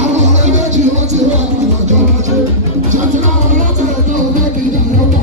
Àwọn ọ̀rẹ́ méjì wọ́n ti wá àwọn ọjọ́ wájú. Ṣé ti láwọn ọlọ́tẹ̀ tó mẹ́kì ìjà lọ́pọ̀?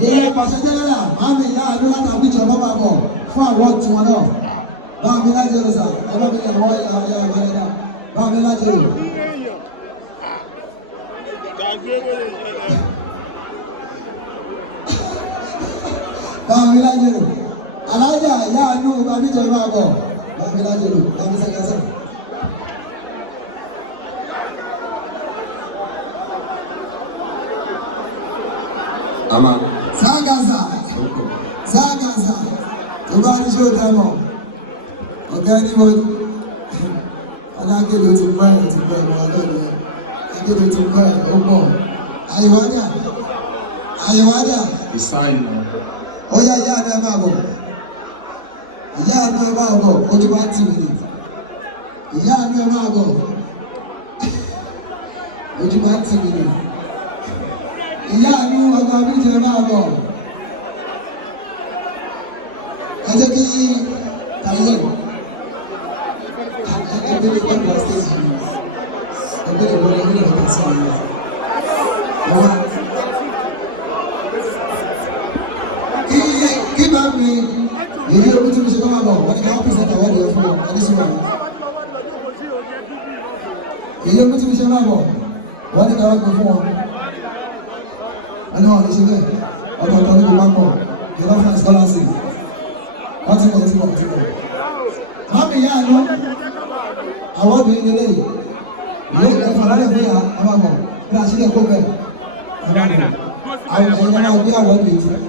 Yeye pàṣẹ jẹ́rẹ́là, màmí ìyá àdúrà láti àbíjọ bàbá bọ̀ fún àwọn tí wọn náà. Báàmí láti rò sà, ẹ bá mi yẹ wọ́n yà ìbálẹ̀ náà. Báàmí láti rò. Báàmí láti rò. Alájà ìyá àánú àbíjọ bàbá bọ̀. Báàmí láti rò. Báàmí sẹ́kẹsẹ́. Aman. Sagaza. Tó bá ní ṣó tẹ́mọ̀. Ọ̀gá ní mo alágélo ti pẹ́ ìwọ̀n lọ́dún ẹ̀. Agélo ti pẹ́ ó pọ̀. Àyèwádà. Ìsáyìn. Ó yá ìyá àánú ẹ máa bọ̀. Ìyá àánú ẹ máa bọ̀. Ojú bá tì mí. Ìyá àánú ẹ máa bọ̀. Ojú bá tì mí. Ìyá àánú ọgbà méjì ẹ máa bọ̀. Ẹ jẹ́ kí tàyẹ̀ ẹgbẹ́ lè gbọ́ ìwà stage yìí. Ẹgbẹ́ lè wọlé ní ìwà sí i. Kí bá mi èyí orí tí mo ṣe máa bọ̀ wọ́n ní ká pèsè àtàwọn ènìyàn fún ọ ẹni sí wa. Èyí orí tí mo ṣe máa bọ̀ wọ́n ní ká wá gbé fún ọ. Ẹni wọn ò ní ṣe bẹ́ẹ̀ ọ̀tọ̀ọ̀tọ̀ ní gbogbo àpọ̀ ìjọba fún ẹ̀sìkọ́láṣì wọ́n ti pọ̀. Mọ́mí ìyá àná àwọn obìnrin nílé yìí ẹ̀fọ́ lálẹ́ fún ìyá àbábọ̀ bí a ṣe lè kó bẹ́ẹ̀ àwọn ẹ̀yẹ máa gbé àwọn obìnrin.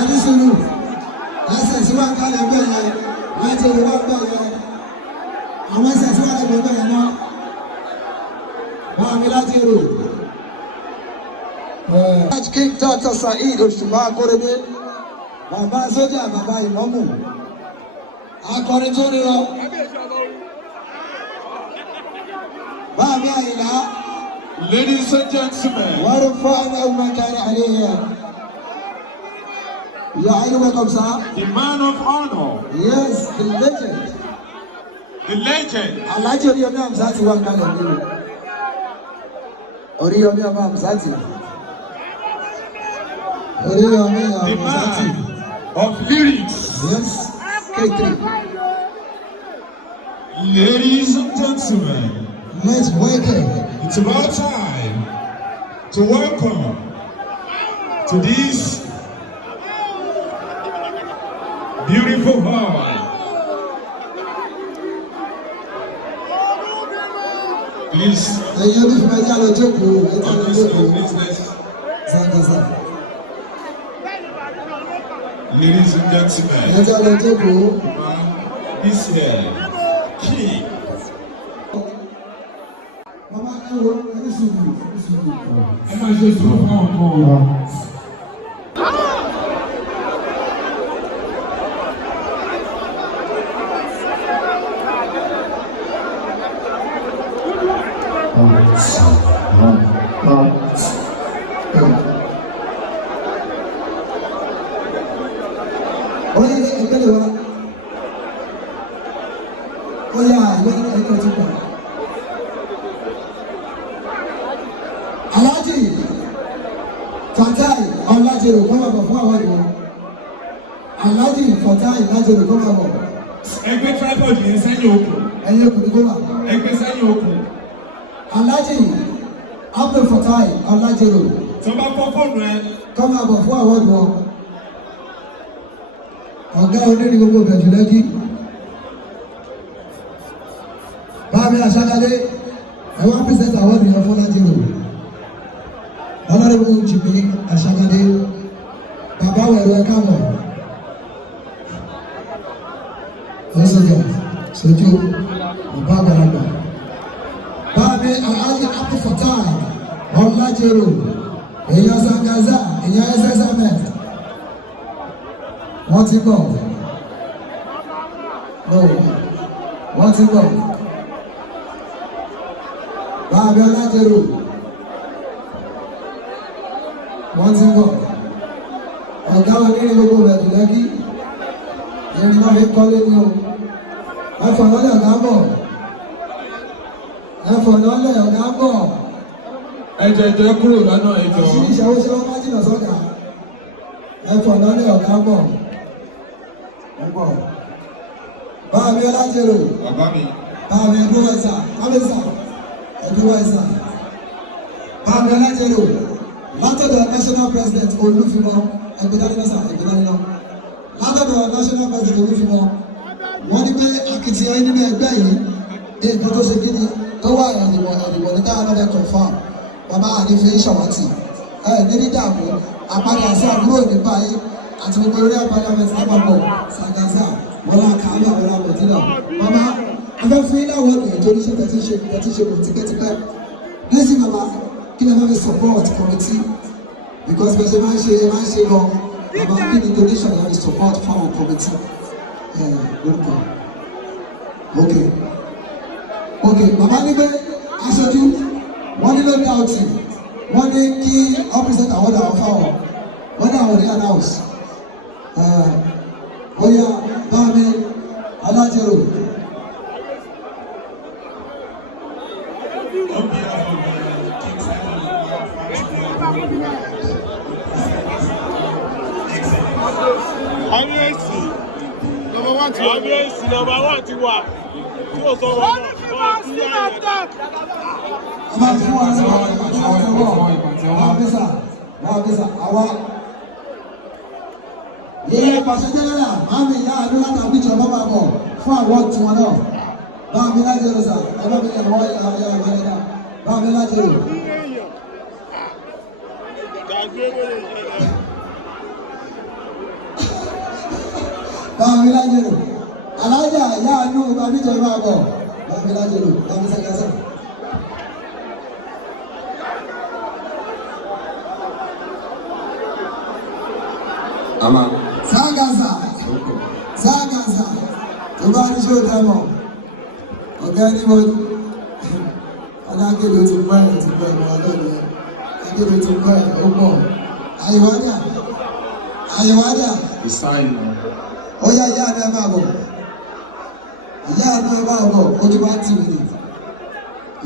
Adisunu, ẹsẹ̀ tí wọ́n kálẹ̀ gbẹ̀ yẹn, láti ìwé wọ́n gbẹ̀ yẹn, àwọn ẹsẹ̀ tí wọ́n lè gbẹ̀ yẹn náà, wọ́n mi láti rò. King Dr. Saheed Òṣùpá Akóredé, bàbá sójà, bàbá ìmọ̀mù, akọrin tó rí lọ. Báàmí Àyìnlá. Ladies and gentlemen. Wọ́n rú fún àwọn ọmọ kárí àríyá. You are welcome, sir. The man of honor. Yes, the legend. The legend. Alhaji Oriyomi Hamzat wà kálẹ̀ ní o. Oriyomi Hamzat. Oriyomi Hamzat. The man of lyrics. Yes, K3. Ladies and gentlemen. Let's welcome. It's about time to welcome to this beautiful hall. Please. Ẹ̀yin ọdún fún ẹja lọ jókòó. Ladies and gentlemen. Ẹja lọ jókòó. He's here. King. Mama ẹ wo ẹni sùúrù. Ẹ máa ṣe sùúrù fún ọkọ wa. Alhaji Fatai Ọlájẹrò kọ́ máa bọ̀ fún àwọn ìwọ̀n. Alhaji Fatai Ọlájẹrò kọ́ máa bọ̀. Ẹgbẹ́ tripod yẹn sẹ́yìn okùn. Ẹyin okùn ní kó wà. Ẹgbẹ́ sẹ́yìn okùn. Alhaji Abdul Fatai Ọlájẹrò. Tó bá fọ́ fóònù ẹ. Kọ́ máa bọ̀ fún àwọn ọ̀dọ́. Ọ̀gá onírí gbogbo bẹ̀jù lẹ́kì. Báàmí Àṣàkálé ẹ̀wọ́n pèsèntì àwọn ènìyàn fún Ọlájẹrò. Ọlọ́run Jìmí Àṣàkálé. Bàbá wẹ̀rọ ẹ̀ká mọ̀. Lọ́sọ̀dọ̀ sojú bàbá àgbàlagbà. Báàmí Alhaji Abdul Fatai Ọlájẹrò. Èèyàn Sangaza, èèyàn SSMS. Wọ́n ti bọ̀. Wọ́n ti bọ̀. Báàbí Ọlájẹrò. Wọ́n ti bọ̀. Ọ̀gá onírin gbogbo rẹ̀ jù lẹ́kí. Ìrìn náà fi kọ́lé ní o. Ẹ̀fọ̀ lọ́lẹ̀ ọ̀gá bọ̀. Ẹ̀fọ̀ lọ́lẹ̀ ọ̀gá bọ̀. Ẹ̀jẹ̀ kúrò lọ́nà ẹ̀jọ̀. Àṣírí ìṣàwó ṣe wọ́n máa jìnà sọ́gà. Ẹ̀fọ̀ lọ́lẹ̀ ọ̀gá bọ̀. Ẹ̀fọ̀. Báàbí Ọlájẹrò. Bàbá mi. Báàbí Ẹ̀dúwẹ̀sà. Kábíyèsà. Ẹ̀dúwẹ̀sà. Báàbí Ọlájẹrò. Látọ̀dọ̀ National President Olúfimọ́. Ẹgbẹ̀dánilọ́sà ẹgbẹ̀dánilọ́. Látọ̀dọ̀ National President Olúfimọ́. Wọ́n ní pé akitiyan nínú ẹgbẹ́ yìí. Èèkó tó ṣe kí ni tó wà ẹ̀dìbò ní táwọn ọ̀dọ́ confirm. Bàbá àdífẹ́ ìṣọ̀wọ́tì níní dààmú àpadà sí àbúrò nípa yìí àti gbogbo orí àpádámẹ́tì lápapọ̀ Sangaza wọlé àkàlù àwọn àbọ̀dínà. Bàbá afẹ́ fún ilé àwọn ènìyàn tó níṣẹ́ tẹ̀tí ṣe kò tipẹ́tipẹ́. Lẹ́sìn bàbá kí lè má fi support committee because bẹ́ẹ̀ ṣe máa ń ṣe lọ bàbá kí ni donation yẹn fi support fún àwọn committee lórúkọ. Ok bàbá ní pé aṣojú wọ́n ní lórí àwòtí wọ́n ní kí ọ́písẹ́tà wọ́n dà wọ́n fáwọn wọ́n dà wọ́n ní announce Oya Báàmí Ọlájẹrò. Kábíyèsí nọ́mbà 1 ti wà tí ó sọ wọn náà. Ọba fún wa ní Báàmísà àwa yíyẹ pàṣẹ jẹ́rẹ́rà Báàmí ìyá àdúrà tàbí ìjọba bá bọ̀ fún àwọn tiwọn náà. Báàmí Ọlájẹrò sà ẹ̀rọ mi ní àwọn ìyá ìgbàlódà Báàmí Ọlájẹrò. Báàmí Ọlájẹrò alájà ìyá àánú tàbí ìjọba bọ̀ Báàmí Ọlájẹrò Báàmí Sangaza. Sangaza tó bá ní ṣó dẹ́mọ̀ ọ̀gá ẹni mo alágédé ti pẹ́ ẹ̀ ti pẹ́ ìwọ̀n lónìí agédé ti pẹ́ ẹ̀ ó pọ̀ àyèwádà ó yá ìyá àánú ẹ máa bọ̀ ìyá àánú ẹ máa bọ̀ ojú bá tì mí nì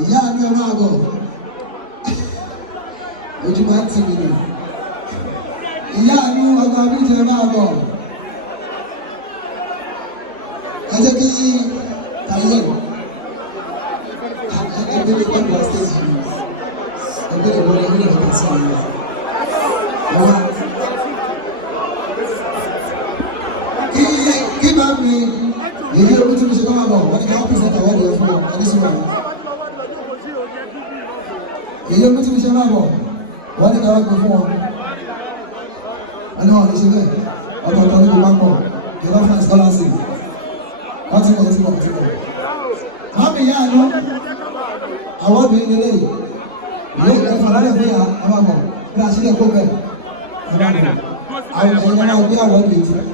ìyá àánú ẹ máa bọ̀ ojú bá tì mí nì ìyá àánú ọgbà méjì ẹ máa bọ̀. Ẹ jẹ́ kí kàyé ẹgbẹ́ lè gbàgbọ́ stage yìí ẹgbẹ́ lè wọlé ní ọ̀gá sí i. Kí bá mi èyí orí tí mo ṣe máa bọ̀ wọ́n ní ká pèsè àwọn ènìyàn fún ọ ẹni sí wọn. Èyí orí tí mo ṣe máa bọ̀ wọ́n ní ká wá gbé fún ọ. Ẹni wọn ní ṣe bẹ́ẹ̀ ọ̀tọ̀ọ̀tọ̀ ní gbogbo àpọ̀ ìrọ̀ fún scholarship. Wọ́n ti bọ̀. Báàmí ìyá àánú àwọn obìnrin lè ìwé ẹ̀fọ́ lálẹ́ fún ìyá àbábọ̀ bí a ṣílẹ̀ kó bẹ̀. Àwọn èèyàn máa gbé àwọn obìnrin.